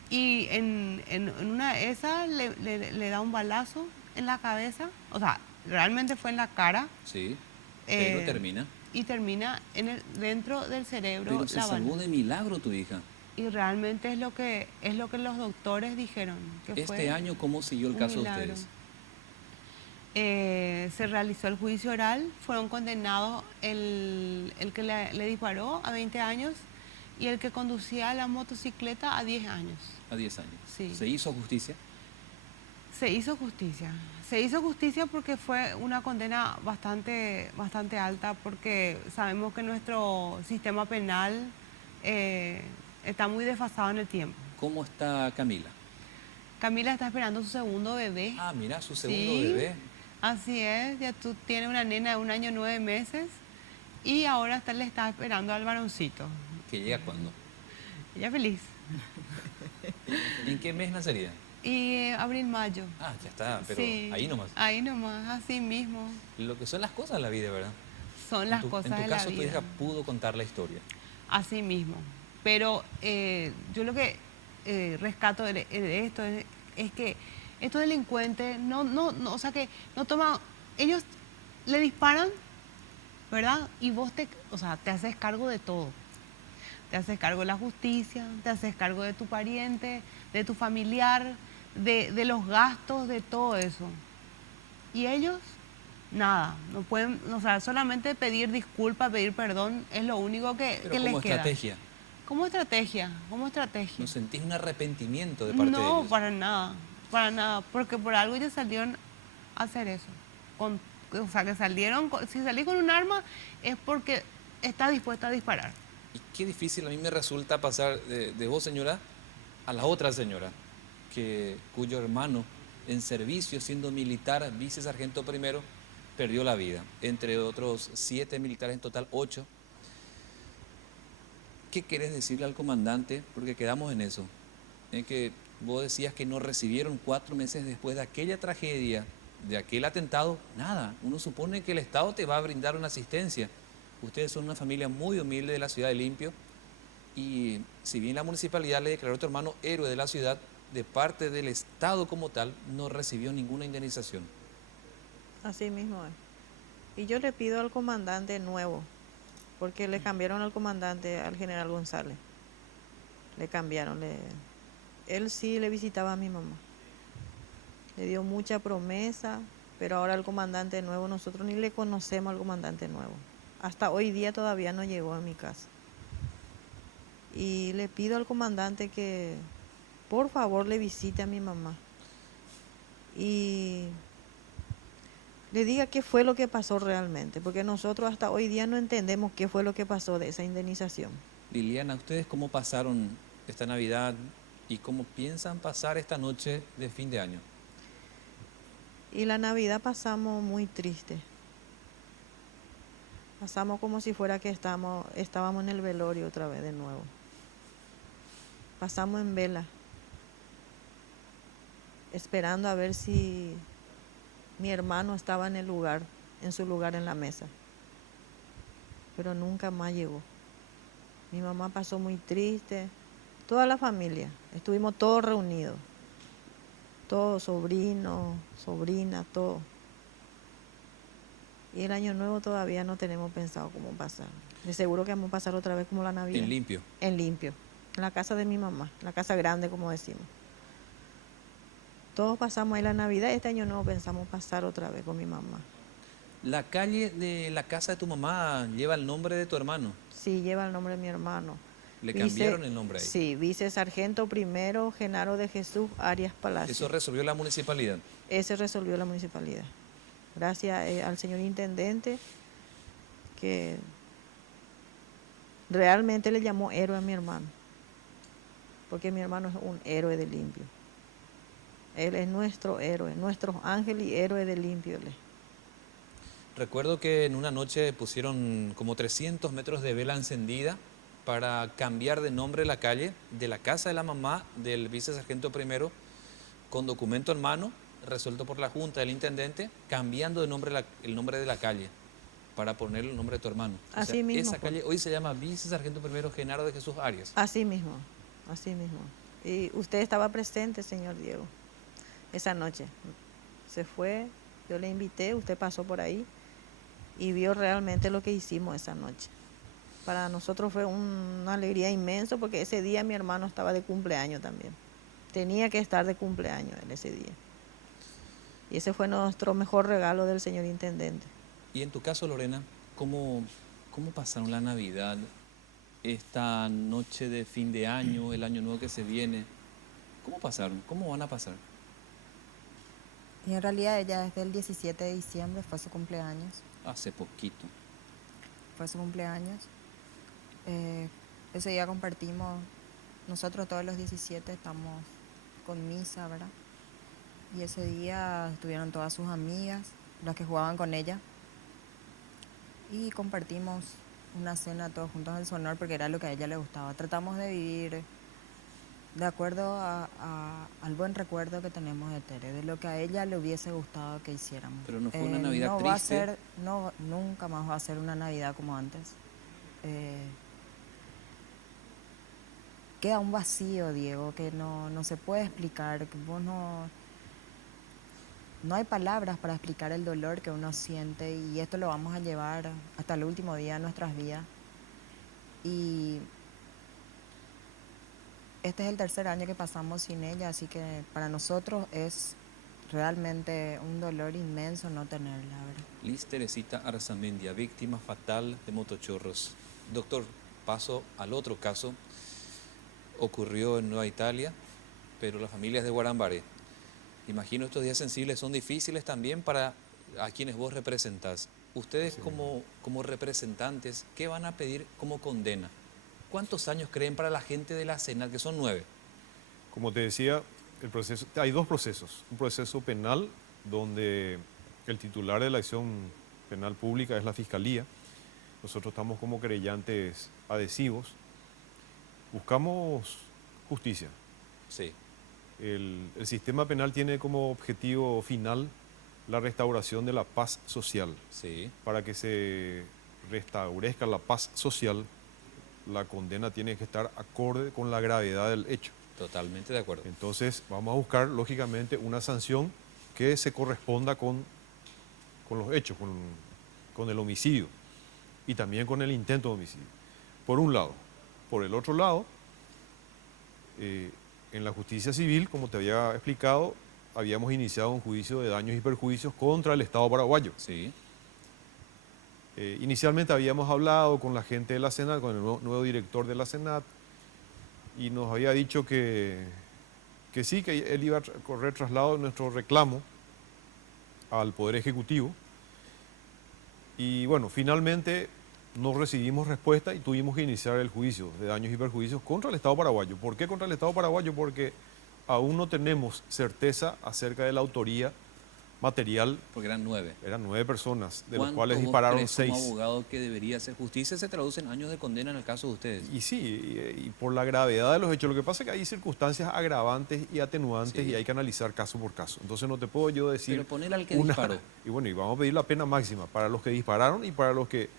y en una de esas le da un balazo en la cabeza, o sea, realmente fue en la cara. Sí, pero termina. Y termina dentro del cerebro. Pero se salvó de milagro tu hija. Y realmente es lo que los doctores dijeron. Que Este fue año, ¿cómo siguió el un caso de milagro. ustedes? Se realizó el juicio oral, fueron condenados el que le disparó a 20 años y el que conducía la motocicleta a 10 años. A 10 años. Sí. ¿Se hizo justicia? Se hizo justicia. Se hizo justicia porque fue una condena bastante alta, porque sabemos que nuestro sistema penal está muy desfasado en el tiempo. ¿Cómo está Camila? Camila está esperando su segundo bebé. Ah, mira, su segundo Sí, bebé. así es, ya tú tienes una nena de 1 año 9 meses y ahora le está esperando al varoncito. ¿Que llega cuándo? Ella feliz. ¿En qué mes nacería? Y abril, mayo. Ah, ya está, pero Sí, ahí nomás. ahí nomás, así mismo. Lo que son las cosas de la vida, ¿verdad? Son las cosas En tu de la caso, tu vida. hija pudo contar la historia. Así mismo. Pero yo lo que rescato de esto es que estos delincuentes o sea que no toman, ellos le disparan, ¿verdad? Y vos o sea, te haces cargo de todo. Te haces cargo de la justicia, te haces cargo de tu pariente, de tu familiar, de los gastos, de todo eso. Y ellos, nada, no pueden, o sea, solamente pedir disculpas, pedir perdón, es lo único que Pero les como queda. estrategia, Como estrategia, como estrategia. ¿no sentís un arrepentimiento de parte de No, ellos? para nada, porque por algo ellos salieron a hacer eso. O sea, que salieron, si salís con un arma es porque está dispuesta a disparar. Y qué difícil a mí me resulta pasar de vos, señora, a la otra señora, cuyo hermano en servicio, siendo militar, vicesargento primero, perdió la vida. Entre otros 7 militares, en total 8. ¿Qué querés decirle al comandante? Porque quedamos en eso. En que vos decías que no recibieron 4 meses después de aquella tragedia, de aquel atentado, nada. Uno supone que el Estado te va a brindar una asistencia. Ustedes son una familia muy humilde de la ciudad de Limpio y si bien la municipalidad le declaró a tu hermano héroe de la ciudad, de parte del Estado como tal, no recibió ninguna indemnización. Así mismo es. Y yo le pido al comandante nuevo, porque le cambiaron al comandante, al general González. Le cambiaron. Él sí le visitaba a mi mamá. Le dio mucha promesa, pero ahora el comandante nuevo, nosotros ni le conocemos al comandante nuevo. Hasta hoy día todavía no llegó a mi casa. Y le pido al comandante que por favor le visite a mi mamá y le diga qué fue lo que pasó realmente, porque nosotros hasta hoy día no entendemos qué fue lo que pasó de esa indemnización. Liliana, ¿ustedes cómo pasaron esta Navidad y cómo piensan pasar esta noche de fin de año? Y la Navidad pasamos muy triste. Pasamos como si fuera que estábamos en el velorio otra vez de nuevo. Pasamos en vela, esperando a ver si mi hermano estaba en el lugar, en su lugar en la mesa. Pero nunca más llegó. Mi mamá pasó muy triste, toda la familia, estuvimos todos reunidos. Todos, sobrinos, sobrinas, todo. Y el año nuevo todavía no tenemos pensado cómo pasar. De seguro que vamos a pasar otra vez como la Navidad. En Limpio. En Limpio. En la casa de mi mamá, la casa grande, como decimos. Todos pasamos ahí la Navidad y este año nuevo pensamos pasar otra vez con mi mamá. La calle de la casa de tu mamá lleva el nombre de tu hermano. Sí, lleva el nombre de mi hermano. Le cambiaron el nombre ahí. Sí, vicesargento primero, Genaro de Jesús Arias Palacio. Eso resolvió la municipalidad. Ese resolvió la municipalidad. Gracias al señor intendente que realmente le llamó héroe a mi hermano. Porque mi hermano es un héroe de Limpio. Él es nuestro héroe, nuestro ángel y héroe de Limpio. Recuerdo que en una noche pusieron como 300 metros de vela encendida para cambiar de nombre la calle de la casa de la mamá del vicesargento primero, con documento en mano, resuelto por la junta del intendente, cambiando de nombre el nombre de la calle para ponerle el nombre de tu hermano. Así mismo. Esa calle hoy se llama vicesargento primero Genaro de Jesús Arias. Así mismo, así mismo. Y usted estaba presente, señor Diego, esa noche. Se fue, yo le invité, usted pasó por ahí y vio realmente lo que hicimos esa noche. Para nosotros fue una alegría inmensa porque ese día mi hermano estaba de cumpleaños también. Tenía que estar de cumpleaños en ese día. Y ese fue nuestro mejor regalo del señor intendente. Y en tu caso, Lorena, ¿cómo pasaron la Navidad, esta noche de fin de año, el año nuevo que se viene? ¿Cómo pasaron? ¿Cómo van a pasar? Y en realidad ella desde el 17 de diciembre fue su cumpleaños. Hace poquito. Fue su cumpleaños. Ese día compartimos, nosotros todos los 17 estamos con misa, ¿verdad? Y ese día estuvieron todas sus amigas, las que jugaban con ella. Y compartimos una cena todos juntos en su honor porque era lo que a ella le gustaba. Tratamos de vivir de acuerdo al buen recuerdo que tenemos de Tere, de lo que a ella le hubiese gustado que hiciéramos. Pero no fue una Navidad no triste. Va a ser, no, nunca más va a ser una Navidad como antes. Queda un vacío, Diego, que no se puede explicar, que vos no hay palabras para explicar el dolor que uno siente, y esto lo vamos a llevar hasta el último día de nuestras vidas. Y este es el tercer año que pasamos sin ella, así que para nosotros es realmente un dolor inmenso no tenerla, ¿verdad? Liz Teresita Arzamendia, víctima fatal de motochorros. Doctor, paso al otro caso. Ocurrió en Nueva Italia, pero las familias de Guarambaré. Imagino estos días sensibles son difíciles también para a quienes vos representás. Ustedes Sí. como representantes, ¿qué van a pedir como condena? ¿Cuántos años creen para la gente de la Senat, que son 9? Como te decía, el proceso, hay dos procesos. Un proceso penal donde el titular de la acción penal pública es la Fiscalía. Nosotros estamos como querellantes adhesivos. Buscamos justicia. Sí, El sistema penal tiene como objetivo final la restauración de la paz social. sí. Para que se restaurezca la paz social, la condena tiene que estar acorde con la gravedad del hecho. Totalmente de acuerdo. Entonces vamos a buscar, lógicamente, una sanción que se corresponda con los hechos, con el homicidio y también con el intento de homicidio. Por un lado. Por el otro lado, en la justicia civil, como te había explicado, habíamos iniciado un juicio de daños y perjuicios contra el Estado paraguayo. Sí, Inicialmente habíamos hablado con la gente de la Senat, con el nuevo director de la Senat, y nos había dicho que sí, que él iba a correr traslado de nuestro reclamo al Poder Ejecutivo. Y bueno, finalmente no recibimos respuesta y tuvimos que iniciar el juicio de daños y perjuicios contra el Estado paraguayo. ¿Por qué contra el Estado paraguayo? Porque aún no tenemos certeza acerca de la autoría material. porque eran 9. Eran 9 personas, de los ¿Cuánto cuales vos dispararon crees 6. como abogado que debería hacer justicia? Se traduce en años de condena en el caso de ustedes. Y sí, y por la gravedad de los hechos. Lo que pasa es que hay circunstancias agravantes y atenuantes Sí. y hay que analizar caso por caso. Entonces no te puedo yo decir... Pero poner al que disparó. Y bueno, y vamos a pedir la pena máxima para los que dispararon y para los que...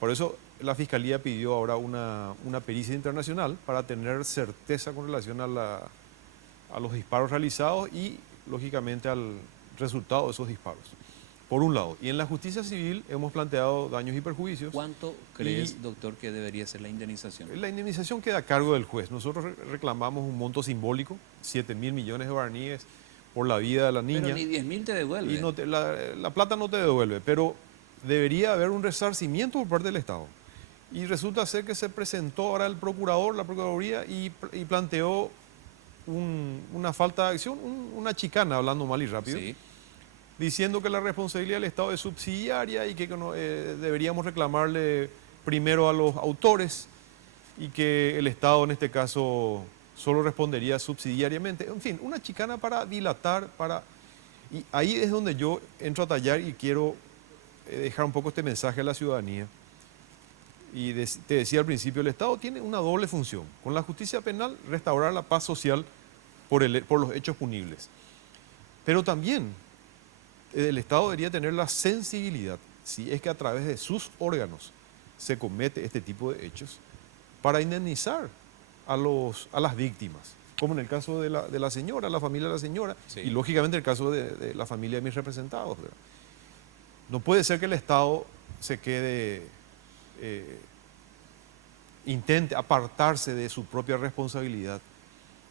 Por eso la Fiscalía pidió ahora una pericia internacional para tener certeza con relación a los disparos realizados y, lógicamente, al resultado de esos disparos. Por un lado. Y en la justicia civil hemos planteado daños y perjuicios. ¿Cuánto crees, doctor, que debería ser la indemnización? La indemnización queda a cargo del juez. Nosotros reclamamos un monto simbólico, 7.000 millones de guaraníes por la vida de la niña. Pero ni 10.000 te devuelve. Y la plata no te devuelve, pero debería haber un resarcimiento por parte del Estado. Y resulta ser que se presentó ahora el procurador, la Procuraduría, y planteó una falta de acción, una chicana, hablando mal y rápido, Sí, diciendo que la responsabilidad del Estado es subsidiaria y que deberíamos reclamarle primero a los autores y que el Estado en este caso solo respondería subsidiariamente. En fin, una chicana para dilatar, y ahí es donde yo entro a tallar y quiero dejar un poco este mensaje a la ciudadanía. Y te decía al principio, el Estado tiene una doble función. Con la justicia penal, restaurar la paz social por los hechos punibles. Pero también el Estado debería tener la sensibilidad, si es que a través de sus órganos se comete este tipo de hechos, para indemnizar a las víctimas, como en el caso de la señora, la familia de la señora, Sí. y lógicamente el caso de la familia de mis representados, ¿verdad? No puede ser que el Estado se quede, intente apartarse de su propia responsabilidad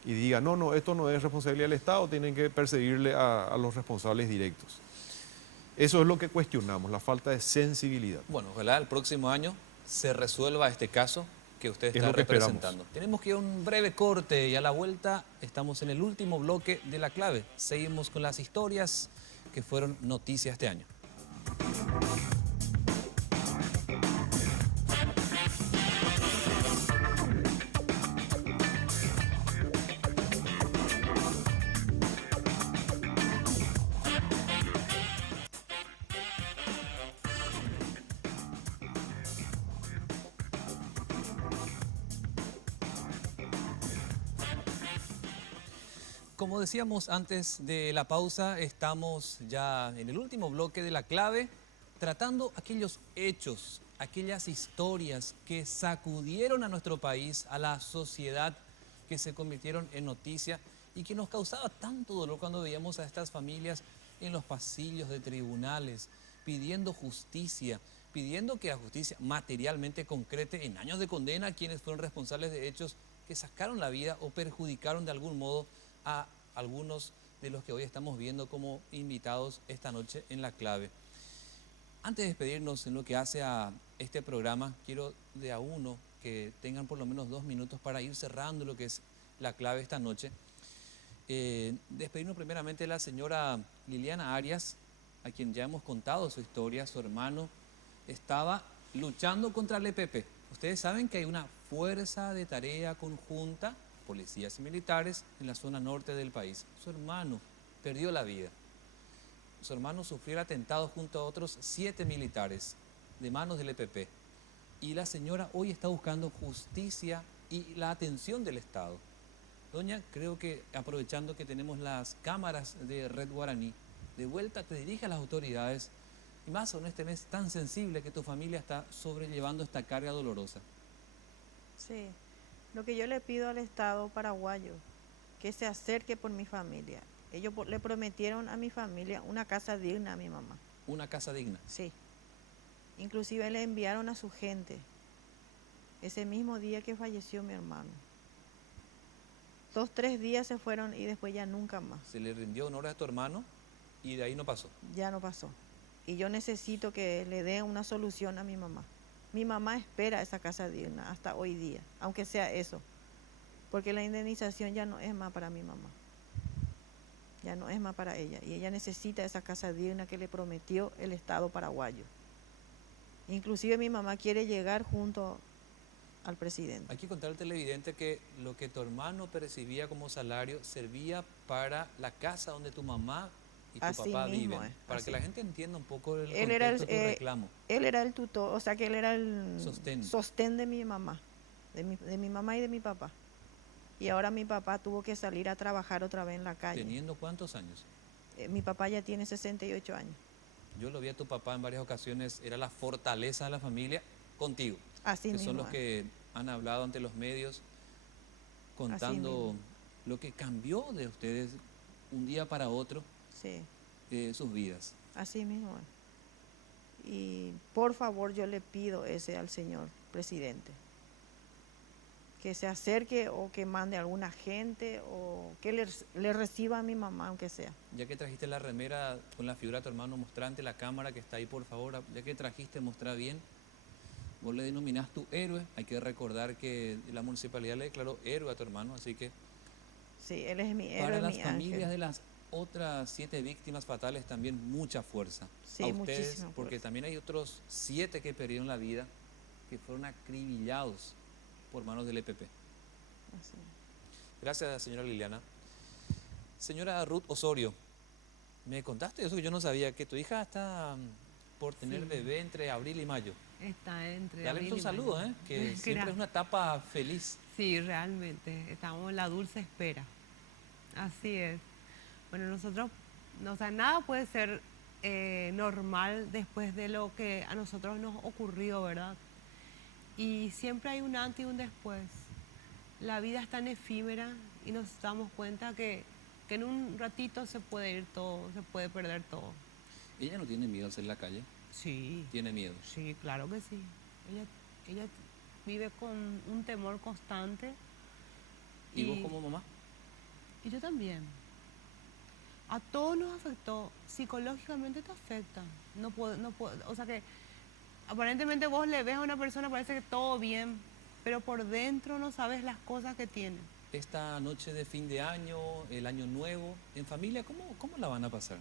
y diga, no, esto no es responsabilidad del Estado, tienen que perseguirle a los responsables directos. Eso es lo que cuestionamos, la falta de sensibilidad. bueno, ojalá el próximo año se resuelva este caso que usted Es está lo que esperamos. representando. Tenemos que ir a un breve corte y a la vuelta estamos en el último bloque de La Clave. Seguimos con las historias que fueron noticia este año. Como decíamos antes de la pausa, estamos ya en el último bloque de La Clave, tratando aquellos hechos, aquellas historias que sacudieron a nuestro país, a la sociedad, que se convirtieron en noticia y que nos causaba tanto dolor cuando veíamos a estas familias en los pasillos de tribunales, pidiendo justicia, pidiendo que la justicia materialmente concrete en años de condena a quienes fueron responsables de hechos que sacaron la vida o perjudicaron de algún modo a algunos de los que hoy estamos viendo como invitados esta noche en La Clave. Antes de despedirnos en lo que hace a este programa, quiero de a uno que tengan por lo menos 2 minutos para ir cerrando lo que es La Clave esta noche. Despedirnos primeramente de la señora Liliana Arias, a quien ya hemos contado su historia. Su hermano estaba luchando contra el EPP. Ustedes saben que hay una fuerza de tarea conjunta, policías y militares, en la zona norte del país. Su hermano perdió la vida. Su hermano sufrió el atentado junto a otros 7 militares de manos del EPP. Y la señora hoy está buscando justicia y la atención del Estado. Doña, creo que aprovechando que tenemos las cámaras de Red Guaraní, de vuelta te dirige a las autoridades, y más en este mes tan sensible que tu familia está sobrellevando esta carga dolorosa. Sí, lo que yo le pido al Estado paraguayo, que se acerque por mi familia. Ellos le prometieron a mi familia una casa digna a mi mamá. Una casa digna. Sí. Inclusive le enviaron a su gente ese mismo día que falleció mi hermano. 2, 3 días se fueron y después ya nunca más. Se le rindió honor a tu hermano y de ahí no pasó. Ya no pasó. Y yo necesito que le dé una solución a mi mamá. Mi mamá espera esa casa digna hasta hoy día, aunque sea eso. Porque la indemnización ya no es más para mi mamá. Ya no es más para ella. Y ella necesita esa casa digna que le prometió el Estado paraguayo. Inclusive mi mamá quiere llegar junto al presidente. Hay que contar al televidente que lo que tu hermano percibía como salario servía para la casa donde tu mamá y tu Así papá mismo viven. es, Para así. que la gente entienda un poco el Él era contexto de tu reclamo. él era el tutor, o sea que él era el Sostén. sostén de mi mamá, de mi mamá y de mi papá. Y ahora mi papá tuvo que salir a trabajar otra vez en la calle. ¿Teniendo cuántos años? Mi papá ya tiene 68 años. Yo lo vi a tu papá en varias ocasiones, era la fortaleza de la familia contigo. Así que mismo son los es. que han hablado ante los medios contando lo que cambió de ustedes un día para otro Sí, sus vidas. así mismo es. Y por favor yo le pido ese al señor presidente. Que se acerque o que mande a alguna gente o que le reciba a mi mamá, aunque sea. Ya que trajiste la remera con la figura de tu hermano, mostrá ante la cámara que está ahí, por favor. Ya que trajiste, mostrá bien. Vos le denominás tu héroe. Hay que recordar que la municipalidad le declaró héroe a tu hermano, así que Sí, él es mi héroe, para las mi familias ángel. de las otras 7 víctimas fatales también mucha fuerza. Sí, a ustedes, muchísima porque fuerza. también hay otros 7 que perdieron la vida, que fueron acribillados por manos del EPP. Así. Gracias, señora Liliana. Señora Ruth Osorio, me contaste eso que yo no sabía, que tu hija está por tener Sí. bebé entre abril y mayo. Está entre Dale abril un y saludo, mayo. que siempre es una etapa feliz. Sí, realmente, estamos en la dulce espera. Así es. Bueno, nosotros, o sea, nada puede ser normal después de lo que a nosotros nos ocurrió, ¿verdad? Y siempre hay un antes y un después. La vida es tan efímera y nos damos cuenta que en un ratito se puede ir todo, se puede perder todo. Ella no tiene miedo de salir a la calle, Sí, tiene miedo. sí, claro que sí. Ella vive con un temor constante. ¿Y vos como mamá? Y yo también. A todos nos afectó, psicológicamente te afecta. O sea que aparentemente vos le ves a una persona, parece que todo bien, pero por dentro no sabes las cosas que tiene. Esta noche de fin de año, el año nuevo, en familia, ¿cómo la van a pasar?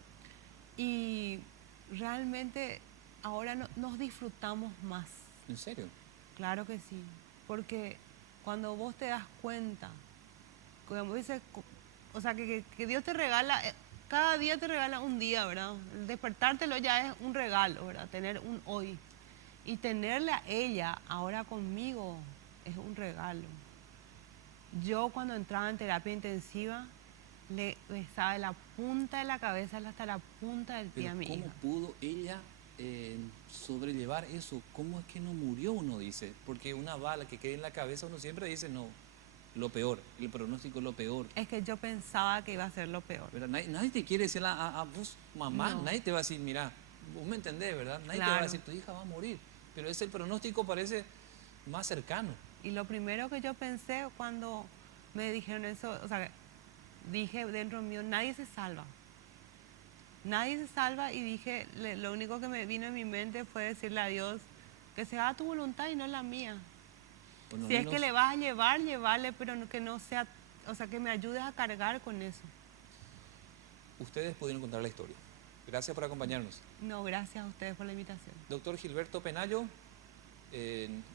Y realmente ahora nos disfrutamos más. ¿En serio? Claro que sí, porque cuando vos te das cuenta, como dice, o sea, que Dios te regala, cada día te regala un día, ¿verdad? El despertártelo ya es un regalo, ¿verdad? Tener un hoy. Y tenerle a ella ahora conmigo es un regalo. Yo cuando entraba en terapia intensiva, le besaba de la punta de la cabeza hasta la punta del pie Pero a mi ¿cómo hija. pudo ella sobrellevar eso? ¿Cómo es que no murió, uno dice? Porque una bala que quede en la cabeza, uno siempre dice, no, lo peor, el pronóstico es lo peor. Es que yo pensaba que iba a ser lo peor. ¿Verdad? Nadie te quiere decir a vos, mamá, No. nadie te va a decir, mira, vos me entendés, ¿verdad? Nadie te va a Claro. decir, tu hija va a morir. Pero ese pronóstico parece más cercano. Y lo primero que yo pensé cuando me dijeron eso, o sea, dije dentro mío, nadie se salva. Nadie se salva y dije, lo único que me vino en mi mente fue decirle a Dios que se haga tu voluntad y no la mía. Por lo Si es menos que le vas a llevar, llevarle, pero que no sea, o sea, que me ayudes a cargar con eso. ustedes pudieron contar la historia. Gracias por acompañarnos. No, gracias a ustedes por la invitación. Doctor Gilberto Penayo,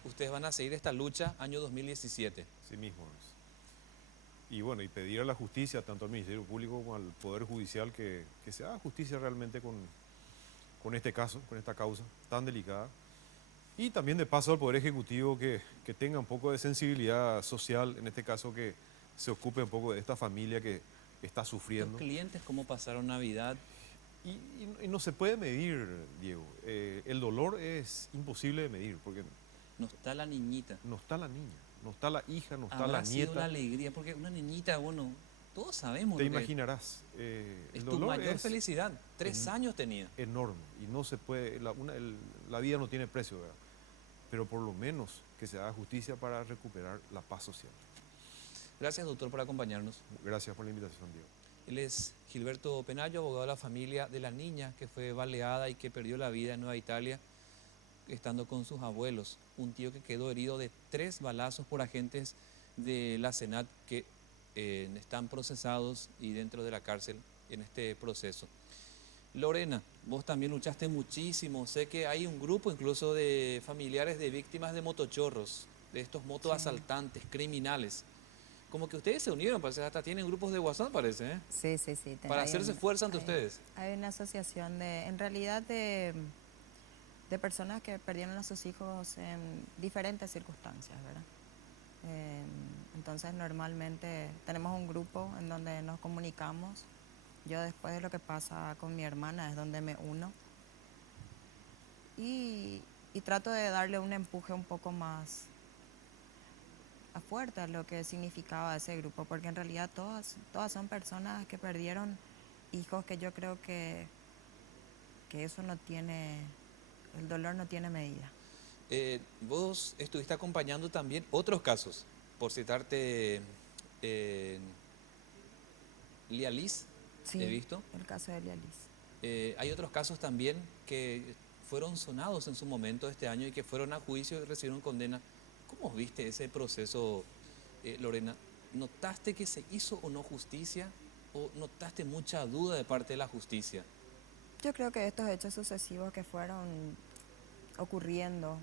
ustedes van a seguir esta lucha año 2017. Sí mismo es. Y bueno, y pedir a la justicia, tanto al Ministerio Público como al Poder Judicial, que se haga justicia realmente con este caso, con esta causa tan delicada. Y también de paso al Poder Ejecutivo que tenga un poco de sensibilidad social, en este caso que se ocupe un poco de esta familia que está Los sufriendo. clientes, ¿cómo pasaron Navidad? Y no se puede medir, Diego. El dolor es imposible de medir porque No está la niñita. no está la niña, no está la hija, no está Habrá la sido la nieta. alegría, porque una niñita, bueno, todos sabemos Te lo que imaginarás. es El tu dolor mayor es felicidad. 3 años tenía. enorme y no se puede, la vida no tiene precio, ¿verdad? Pero por lo menos que se haga justicia para recuperar la paz social. Gracias, doctor, por acompañarnos. Gracias por la invitación, Diego. Él es Gilberto Penayo, abogado de la familia de la niña que fue baleada y que perdió la vida en Nueva Italia estando con sus abuelos. Un tío que quedó herido de 3 balazos por agentes de la Senat que están procesados y dentro de la cárcel en este proceso. Lorena, vos también luchaste muchísimo. Sé que hay un grupo incluso de familiares de víctimas de motochorros, de estos motoasaltantes, criminales. Como que ustedes se unieron, parece, hasta tienen grupos de WhatsApp, parece, ¿eh? Sí, sí, sí. Para hacerse fuerza ante ustedes. Hay una asociación en realidad de personas que perdieron a sus hijos en diferentes circunstancias, ¿verdad? Entonces normalmente tenemos un grupo en donde nos comunicamos. Yo después de lo que pasa con mi hermana es donde me uno y trato de darle un empuje un poco más fuerte a lo que significaba ese grupo, porque en realidad todas son personas que perdieron hijos, que yo creo que eso no tiene, el dolor no tiene medida. Vos estuviste acompañando también otros casos, por citarte Lía Liz, Sí, he visto. el caso de Elia Liz. Hay otros casos también que fueron sonados en su momento este año y que fueron a juicio y recibieron condena. ¿Cómo viste ese proceso, Lorena? ¿Notaste que se hizo o no justicia? ¿O notaste mucha duda de parte de la justicia? Yo creo que estos hechos sucesivos que fueron ocurriendo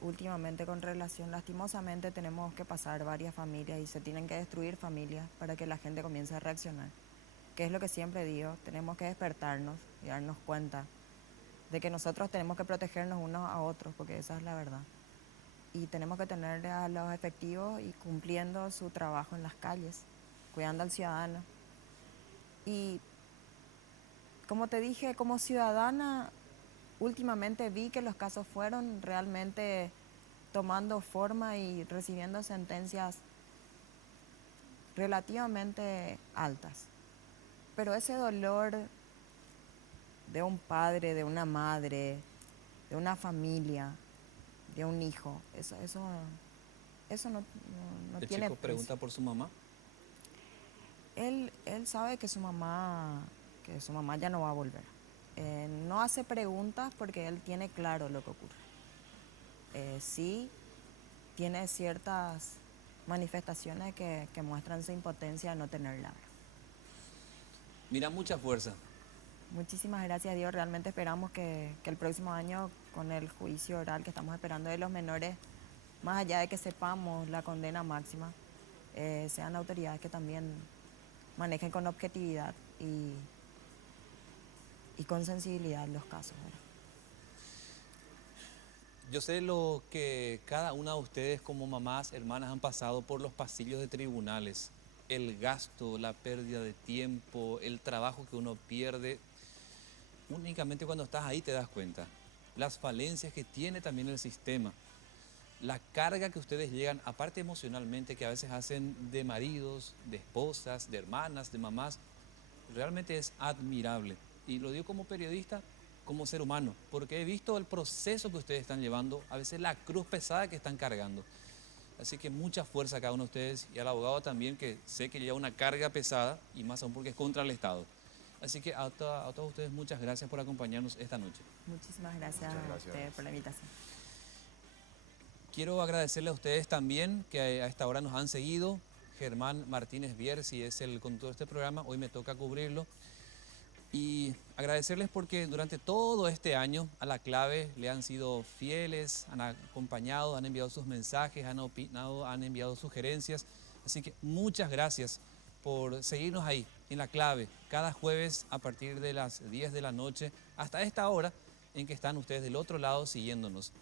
últimamente con relación, lastimosamente tenemos que pasar varias familias y se tienen que destruir familias para que la gente comience a reaccionar. Que es lo que siempre digo, tenemos que despertarnos y darnos cuenta de que nosotros tenemos que protegernos unos a otros, porque esa es la verdad. Y tenemos que tener a los efectivos y cumpliendo su trabajo en las calles, cuidando al ciudadano. Y como te dije, como ciudadana, últimamente vi que los casos fueron realmente tomando forma y recibiendo sentencias relativamente altas. Pero ese dolor de un padre, de una madre, de una familia, de un hijo, eso no El tiene chico pregunta precio. por su mamá. Él sabe que su mamá ya no va a volver. No hace preguntas porque él tiene claro lo que ocurre. Sí tiene ciertas manifestaciones que muestran su impotencia de no tenerla. Mira, mucha fuerza. Muchísimas gracias, Dios. Realmente esperamos que el próximo año, con el juicio oral que estamos esperando de los menores, más allá de que sepamos la condena máxima, sean autoridades que también manejen con objetividad y con sensibilidad los casos, ¿verdad? Yo sé lo que cada una de ustedes como mamás, hermanas han pasado por los pasillos de tribunales. el gasto, la pérdida de tiempo, el trabajo que uno pierde. Únicamente cuando estás ahí te das cuenta. Las falencias que tiene también el sistema. La carga que ustedes llegan, aparte emocionalmente, que a veces hacen de maridos, de esposas, de hermanas, de mamás, realmente es admirable. Y lo digo como periodista, como ser humano, porque he visto el proceso que ustedes están llevando, a veces la cruz pesada que están cargando. Así que mucha fuerza a cada uno de ustedes y al abogado también, que sé que lleva una carga pesada y más aún porque es contra el Estado. Así que a todos ustedes muchas gracias por acompañarnos esta noche. Muchísimas gracias, Muchas a gracias. ustedes por la invitación. Quiero agradecerle a ustedes también que a esta hora nos han seguido. Germán Martínez Bierzi es el conductor de este programa, hoy me toca cubrirlo. Y agradecerles porque durante todo este año a La Clave le han sido fieles, han acompañado, han enviado sus mensajes, han opinado, han enviado sugerencias. Así que muchas gracias por seguirnos ahí en La Clave, cada jueves a partir de las 10 de la noche hasta esta hora en que están ustedes del otro lado siguiéndonos.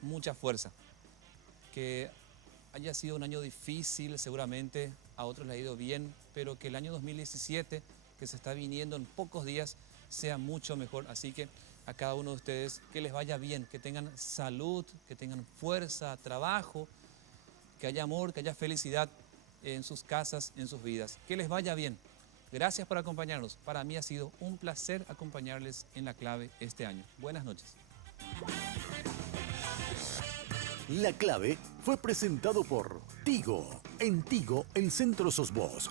Mucha fuerza. Que haya sido un año difícil, seguramente a otros le ha ido bien, pero que el año 2017, que se está viniendo en pocos días, sea mucho mejor. Así que a cada uno de ustedes que les vaya bien, que tengan salud, que tengan fuerza, trabajo, que haya amor, que haya felicidad en sus casas, en sus vidas. Que les vaya bien. Gracias por acompañarnos. Para mí ha sido un placer acompañarles en La Clave este año. Buenas noches. La Clave fue presentado por Tigo. En Tigo, el centro sos vos.